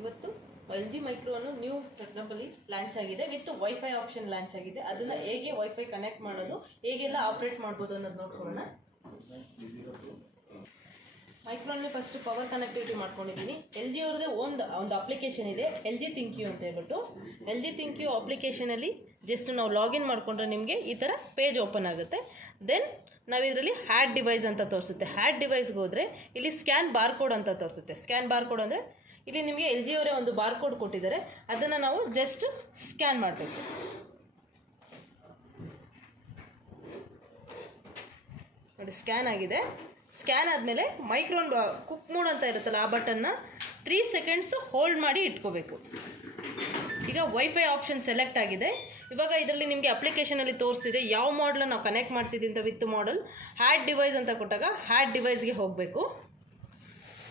ಇವತ್ತು L G ಮೈಕ್ರೋನು new ಸೆಟಪ್ಪಲ್ಲಿ launch ಆಗಿದೆ, with wifi option launch ಆಗಿದೆ. ಅದನ್ನು ಹೇಗೆ ವೈಫೈ ಕನೆಕ್ಟ್ ಮಾಡೋದು, ಹೇಗೆಲ್ಲ ಆಪ್ರೇಟ್ ಮಾಡ್ಬೋದು ಅನ್ನೋದು ನೋಡ್ಕೊಳ್ಳೋಣ. ಮೈಕ್ರೋನಲ್ಲಿ ಫಸ್ಟ್ ಪವರ್ ಕನೆಕ್ಟಿವಿಟಿ ಮಾಡ್ಕೊಂಡಿದ್ದೀನಿ. ಎಲ್ ಜಿ ಅವ್ರದ್ದೇ ಒಂದು ಅಪ್ಲಿಕೇಶನ್ ಇದೆ, ಎಲ್ ಜಿ ಥಿಂಕ್ ಯು ಅಂತ ಹೇಳ್ಬಿಟ್ಟು. ಎಲ್ ಜಿ ಥಿಂಕ್ ಯು ಅಪ್ಲಿಕೇಶನಲ್ಲಿ ಜಸ್ಟ್ ನಾವು ಲಾಗಿನ್ ಮಾಡಿಕೊಂಡ್ರೆ ನಿಮಗೆ ಈ ಥರ ಪೇಜ್ ಓಪನ್ ಆಗುತ್ತೆ. ದೆನ್ ನಾವಿದರಲ್ಲಿ ಹ್ಯಾಡ್ ಡಿವೈಸ್ ಅಂತ ತೋರಿಸುತ್ತೆ. ಹ್ಯಾಡ್ ಡಿವೈಸ್ಗೆ ಹೋದರೆ ಇಲ್ಲಿ ಸ್ಕ್ಯಾನ್ ಬಾರ್ಕೋಡ್ ಅಂತ ತೋರಿಸುತ್ತೆ. ಸ್ಕ್ಯಾನ್ ಬಾರ್ಕೋಡ್ ಅಂದರೆ ಇಲ್ಲಿ ನಿಮಗೆ ಎಲ್ ಜಿ ಅವರೇ ಒಂದು ಬಾರ್ಕೋಡ್ ಕೊಟ್ಟಿದ್ದಾರೆ, ಅದನ್ನು ನಾವು ಜಸ್ಟ್ ಸ್ಕ್ಯಾನ್ ಮಾಡಬೇಕು. ನೋಡಿ ಸ್ಕ್ಯಾನ್ ಆಗಿದೆ. ಸ್ಕ್ಯಾನ್ ಆದಮೇಲೆ ಮೈಕ್ರೋನ್ ಕುಕ್ ಮೋಡ್ ಅಂತ ಇರುತ್ತಲ್ಲ, ಆ ಬಟನ್ನ 3 ಸೆಕೆಂಡ್ಸ್ ಹೋಲ್ಡ್ ಮಾಡಿ ಇಟ್ಕೋಬೇಕು. ಈಗ ವೈಫೈ ಆಪ್ಷನ್ ಸೆಲೆಕ್ಟ್ ಆಗಿದೆ. ಇವಾಗ ಇದರಲ್ಲಿ ನಿಮಗೆ ಅಪ್ಲಿಕೇಶನಲ್ಲಿ ತೋರಿಸ್ತಿದೆ ಯಾವ ಮಾಡಲ್ ನಾವು ಕನೆಕ್ಟ್ ಮಾಡ್ತಿದ್ದೀವಿ ಅಂತ. ವಿತ್ ಮಾಡಲ್ ಹ್ಯಾಡ್ ಡಿವೈಸ್ ಅಂತ ಕೊಟ್ಟಾಗ ಹ್ಯಾಡ್ ಡಿವೈಸ್ಗೆ ಹೋಗಬೇಕು.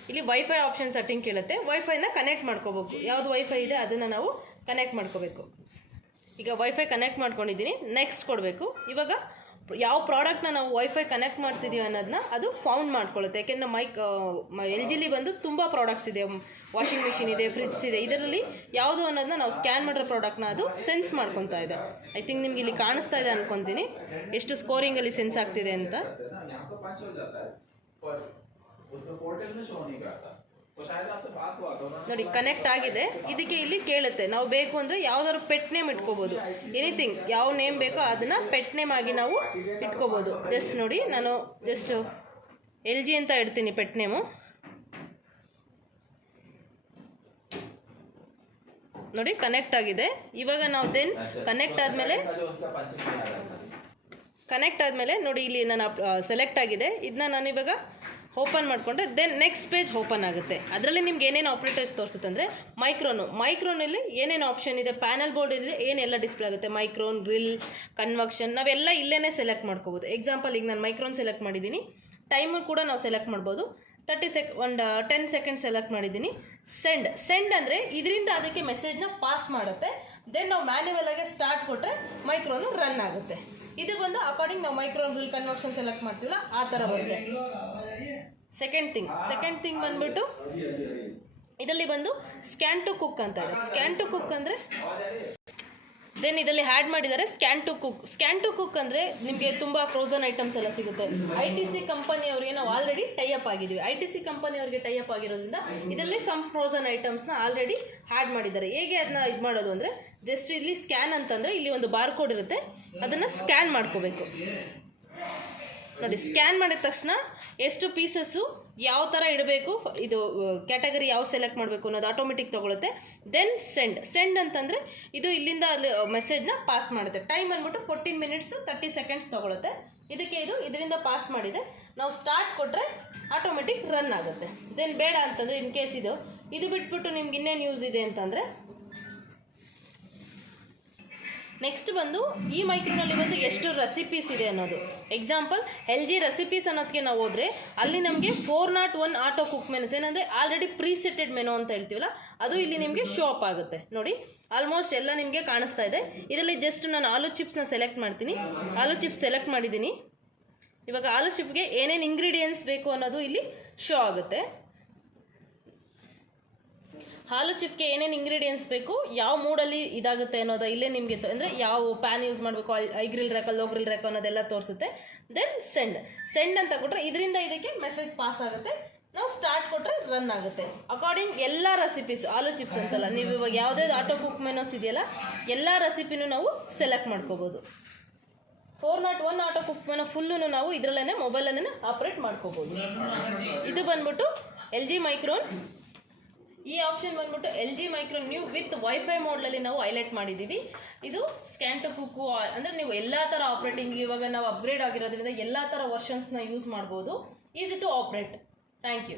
ಇಲ್ಲಿ ವೈಫೈ ಆಪ್ಷನ್ ಸೆಟ್ಟಿಂಗ್ ಕೇಳುತ್ತೆ. ವೈಫೈನ ಕನೆಕ್ಟ್ ಮಾಡ್ಕೋಬೇಕು. ಯಾವುದು ವೈಫೈ ಇದೆ ಅದನ್ನು ನಾವು ಕನೆಕ್ಟ್ ಮಾಡ್ಕೋಬೇಕು. ಈಗ ವೈಫೈ ಕನೆಕ್ಟ್ ಮಾಡ್ಕೊಂಡಿದ್ದೀನಿ, ನೆಕ್ಸ್ಟ್ ಕೊಡಬೇಕು. ಇವಾಗ ಯಾವ ಪ್ರಾಡಕ್ಟ್ನ ನಾವು ವೈಫೈ ಕನೆಕ್ಟ್ ಮಾಡ್ತಿದ್ದೀವಿ ಅನ್ನೋದನ್ನ ಅದು ಫೌಂಡ್ ಮಾಡ್ಕೊಳ್ಳುತ್ತೆ. ಯಾಕೆಂದರೆ ಎಲ್ ಜಿಲಿ ಬಂದು ತುಂಬ ಪ್ರಾಡಕ್ಟ್ಸ್ ಇದೆ, ವಾಷಿಂಗ್ ಮಿಷಿನ್ ಇದೆ, ಫ್ರಿಡ್ಜ್ ಇದೆ. ಇದರಲ್ಲಿ ಯಾವುದು ಅನ್ನೋದನ್ನ ನಾವು ಸ್ಕ್ಯಾನ್ ಮಾಡಿರೋ ಪ್ರಾಡಕ್ಟ್ನ ಅದು ಸೆನ್ಸ್ ಮಾಡ್ಕೊತಾ ಇದೆ. ಐ ಥಿಂಕ್ ನಿಮ್ಗೆ ಇಲ್ಲಿ ಕಾಣಿಸ್ತಾ ಇದೆ ಅನ್ಕೊತೀನಿ ಎಷ್ಟು ಸ್ಕೋರಿಂಗಲ್ಲಿ ಸೆನ್ಸ್ ಆಗ್ತಿದೆ ಅಂತ. ನೋಡಿ ಕನೆಕ್ಟ್ ಆಗಿದೆ. ಇದಕ್ಕೆ ಇಲ್ಲಿ ಕೇಳುತ್ತೆ, ನಾವು ಬೇಕು ಅಂದರೆ ಯಾವ್ದಾದ್ರು ಪೆಟ್ ನೇಮ್ ಇಟ್ಕೋಬೋದು. ಎನಿಥಿಂಗ್ ಯಾವ ನೇಮ್ ಬೇಕೋ ಅದನ್ನು ಪೆಟ್ ನೇಮ್ ಆಗಿ ನಾವು ಇಟ್ಕೋಬೋದು. ಜಸ್ಟ್ ನೋಡಿ ನಾನು ಜಸ್ಟ್ ಎಲ್ ಜಿ ಅಂತ ಇಡ್ತೀನಿ ಪೆಟ್ ನೇಮು. ನೋಡಿ ಕನೆಕ್ಟ್ ಆಗಿದೆ. ಇವಾಗ ನಾವು ದೆನ್ ಕನೆಕ್ಟ್ ಆದಮೇಲೆ ನೋಡಿ ಇಲ್ಲಿ ನಾನು ಸೆಲೆಕ್ಟ್ ಆಗಿದೆ. ಇದನ್ನ ನಾನು ಇವಾಗ ಓಪನ್ ಮಾಡಿಕೊಂಡ್ರೆ ದೆನ್ ನೆಕ್ಸ್ಟ್ ಪೇಜ್ ಓಪನ್ ಆಗುತ್ತೆ. ಅದರಲ್ಲಿ ನಿಮ್ಗೆ ಏನೇನು ಆಪ್ರೇಟರ್ಸ್ ತೋರಿಸುತ್ತೆ ಅಂದರೆ ಮೈಕ್ರೋನಲ್ಲಿ ಏನೇನು ಆಪ್ಷನ್ ಇದೆ, ಪ್ಯಾನಲ್ ಬೋರ್ಡ್ ಇದೆ, ಏನೆಲ್ಲ ಡಿಸ್ಪ್ಲೇ ಆಗುತ್ತೆ. ಮೈಕ್ರೋನ್, ಗ್ರಿಲ್, ಕನ್ವಕ್ಷನ್ ನಾವೆಲ್ಲ ಇಲ್ಲೇ ಸೆಲೆಕ್ಟ್ ಮಾಡ್ಕೋಬೋದು. ಎಕ್ಸಾಂಪಲ್ ಈಗ ನಾನು ಮೈಕ್ರೋನ್ ಸೆಲೆಕ್ಟ್ ಮಾಡಿದ್ದೀನಿ. ಟೈಮು ಕೂಡ ನಾವು ಸೆಲೆಕ್ಟ್ ಮಾಡ್ಬೋದು. 10 ಸೆಕೆಂಡ್ ಸೆಲೆಕ್ಟ್ ಮಾಡಿದ್ದೀನಿ. ಸೆಂಡ್ ಅಂದರೆ ಇದರಿಂದ ಅದಕ್ಕೆ ಮೆಸೇಜ್ನ ಪಾಸ್ ಮಾಡುತ್ತೆ. ದೆನ್ ನಾವು ಮ್ಯಾನ್ಯುವಲ್ ಆಗಿ ಸ್ಟಾರ್ಟ್ ಕೊಟ್ಟರೆ ಮೈಕ್ರೋನು ರನ್ ಆಗುತ್ತೆ. ಇದು ಬಂದು ಅಕಾರ್ಡಿಂಗ್ ನಾವು ಮೈಕ್ರೋನ್, ಗ್ರಿಲ್, ಕನ್ವಕ್ಷನ್ ಸೆಲೆಕ್ಟ್ ಮಾಡ್ತೀವಲ್ಲ ಆ ಥರ ಬರುತ್ತೆ. ಸೆಕೆಂಡ್ ಥಿಂಗ್ ಬಂದ್ಬಿಟ್ಟು ಇದರಲ್ಲಿ ಬಂದು ಸ್ಕ್ಯಾನ್ ಟು ಕುಕ್ ಅಂತ ಇದೆ. ಸ್ಕ್ಯಾನ್ ಟು ಕುಕ್ ಅಂದರೆ ದೆನ್ ಇದರಲ್ಲಿ ಹ್ಯಾಡ್ ಮಾಡಿದ್ದಾರೆ ಸ್ಕ್ಯಾನ್ ಟು ಕುಕ್ ಅಂದರೆ ನಿಮಗೆ ತುಂಬ ಫ್ರೋಝನ್ ಐಟಮ್ಸ್ ಎಲ್ಲ ಸಿಗುತ್ತೆ. ITC ಕಂಪನಿಯವರಿಗೆ ನಾವು ಆಲ್ರೆಡಿ ಟೈಅಪ್ ಆಗಿದ್ದೀವಿ. ITC ಕಂಪನಿಯವರಿಗೆ ಟೈಅಪ್ ಆಗಿರೋದ್ರಿಂದ ಇದರಲ್ಲಿ ಸಮ್ ಫ್ರೋಝನ್ ಐಟಮ್ಸ್ನ ಆಲ್ರೆಡಿ ಹ್ಯಾಡ್ ಮಾಡಿದ್ದಾರೆ. ಹೇಗೆ ಅದನ್ನ ಇದು ಮಾಡೋದು ಅಂದರೆ ಜಸ್ಟ್ ಇಲ್ಲಿ ಸ್ಕ್ಯಾನ್ ಅಂತಂದರೆ ಇಲ್ಲಿ ಒಂದು ಬಾರ್ಕೋಡ್ ಇರುತ್ತೆ, ಅದನ್ನು ಸ್ಕ್ಯಾನ್ ಮಾಡ್ಕೋಬೇಕು. ನೋಡಿ ಸ್ಕ್ಯಾನ್ ಮಾಡಿದ ತಕ್ಷಣ ಎಷ್ಟು ಪೀಸಸ್ಸು ಯಾವ ಥರ ಇಡಬೇಕು, ಇದು ಕ್ಯಾಟಗರಿ ಯಾವ ಸೆಲೆಕ್ಟ್ ಮಾಡಬೇಕು ಅನ್ನೋದು ಆಟೋಮೆಟಿಕ್ ತೊಗೊಳುತ್ತೆ. ದೆನ್ ಸೆಂಡ್ ಅಂತಂದರೆ ಇದು ಇಲ್ಲಿಂದ ಅಲ್ಲಿ ಮೆಸೇಜ್ನ ಪಾಸ್ ಮಾಡುತ್ತೆ. ಟೈಮ್ ಅಂದ್ಬಿಟ್ಟು 14 ಮಿನಿಟ್ಸು 30 ಸೆಕೆಂಡ್ಸ್ ತೊಗೊಳುತ್ತೆ. ಇದಕ್ಕೆ ಇದರಿಂದ ಪಾಸ್ ಮಾಡಿದೆ. ನಾವು ಸ್ಟಾರ್ಟ್ ಕೊಟ್ಟರೆ ಆಟೋಮೆಟಿಕ್ ರನ್ ಆಗುತ್ತೆ. ದೆನ್ ಬೇಡ ಅಂತಂದರೆ ಇನ್ ಕೇಸ್ ಇದು ಬಿಟ್ಬಿಟ್ಟು ನಿಮ್ಗೆ ಇನ್ನೇನು ಯೂಸ್ ಇದೆ ಅಂತಂದರೆ ನೆಕ್ಸ್ಟ್ ಬಂದು ಈ ಮೈಕ್ರೋನಲ್ಲಿ ಬಂದು ಎಷ್ಟು ರೆಸಿಪೀಸ್ ಇದೆ ಅನ್ನೋದು. ಎಕ್ಸಾಂಪಲ್ ಎಲ್ ಜಿ ರೆಸಿಪೀಸ್ ಅನ್ನೋದಕ್ಕೆ ನಾವು ಹೋದರೆ ಅಲ್ಲಿ ನಮಗೆ 401 ಆಟೋ ಕುಕ್ ಮೆನುಸ್, ಏನಂದರೆ ಆಲ್ರೆಡಿ ಪ್ರೀಸೆಟೆಡ್ ಮೆನು ಅಂತ ಹೇಳ್ತೀವಲ್ಲ ಅದು ಇಲ್ಲಿ ನಿಮಗೆ ಶೋ ಅಪ್ ಆಗುತ್ತೆ. ನೋಡಿ ಆಲ್ಮೋಸ್ಟ್ ಎಲ್ಲ ನಿಮಗೆ ಕಾಣಿಸ್ತಾ ಇದೆ. ಇದರಲ್ಲಿ ಜಸ್ಟ್ ನಾನು ಆಲೂ ಚಿಪ್ಸ್ನ ಸೆಲೆಕ್ಟ್ ಮಾಡ್ತೀನಿ. ಆಲೂ ಚಿಪ್ಸ್ ಸೆಲೆಕ್ಟ್ ಮಾಡಿದ್ದೀನಿ. ಇವಾಗ ಆಲೂ ಚಿಪ್ಗೆ ಏನೇನು ಇಂಗ್ರೀಡಿಯೆಂಟ್ಸ್ ಬೇಕು ಅನ್ನೋದು ಇಲ್ಲಿ ಶೋ ಆಗುತ್ತೆ. ಆಲೂ ಚಿಪ್ಗೆ ಏನೇನು ಇಂಗ್ರೀಡಿಯೆಂಟ್ಸ್ ಬೇಕು, ಯಾವ ಮೂಡಲ್ಲಿ ಇದಾಗುತ್ತೆ ಅನ್ನೋದು ಇಲ್ಲೇ ನಿಮಗೆ ಅಂದರೆ ಯಾವ ಪ್ಯಾನ್ ಯೂಸ್ ಮಾಡಬೇಕು, I grill rack, low grill rack ಅನ್ನೋದೆಲ್ಲ ತೋರಿಸುತ್ತೆ. ದೆನ್ ಸೆಂಡ್ ಅಂತ ಕೊಟ್ಟರೆ ಇದರಿಂದ ಇದಕ್ಕೆ ಮೆಸೇಜ್ ಪಾಸ್ ಆಗುತ್ತೆ. ನಾವು ಸ್ಟಾರ್ಟ್ ಕೊಟ್ಟರೆ ರನ್ ಆಗುತ್ತೆ. ಅಕಾರ್ಡಿಂಗ್ ಎಲ್ಲ ರೆಸಿಪೀಸ್, ಆಲೂ ಚಿಪ್ಸ್ ಅಂತಲ್ಲ, ನೀವು ಇವಾಗ ಯಾವುದೇ ಆಟೋ ಕುಕ್ ಮೆನೋಸ್ ಇದೆಯಲ್ಲ ಎಲ್ಲ ರೆಸಿಪಿನೂ ನಾವು ಸೆಲೆಕ್ಟ್ ಮಾಡ್ಕೋಬೋದು. 401 ಆಟೋ ಕುಕ್ ಮೆನೋ ಫುಲ್ಲೂ ನಾವು ಇದರಲ್ಲೇ ಮೊಬೈಲಲ್ಲೇ ಆಪ್ರೇಟ್ ಮಾಡ್ಕೋಬೋದು. ಇದು ಬಂದ್ಬಿಟ್ಟು ಎಲ್ ಜಿ ಮೈಕ್ರೋನ್. ಈ ಆಪ್ಷನ್ ಬಂದ್ಬಿಟ್ಟು L G micron new with wifi ಮೋಡ್ನಲ್ಲಿ ನಾವು ಹೈಲೈಟ್ ಮಾಡಿದ್ದೀವಿ. ಇದು ಸ್ಕ್ಯಾನ್ ಟು ಕುಕ್ಕು ಅಂದರೆ ನೀವು ಎಲ್ಲ ಥರ ಆಪ್ರೇಟಿಂಗ್, ಇವಾಗ ನಾವು ಅಪ್ಗ್ರೇಡ್ ಆಗಿರೋದ್ರಿಂದ ಎಲ್ಲ ಥರ ವರ್ಷನ್ಸ್ನ ಯೂಸ್ ಮಾಡ್ಬೋದು. Easy to operate. Thank you.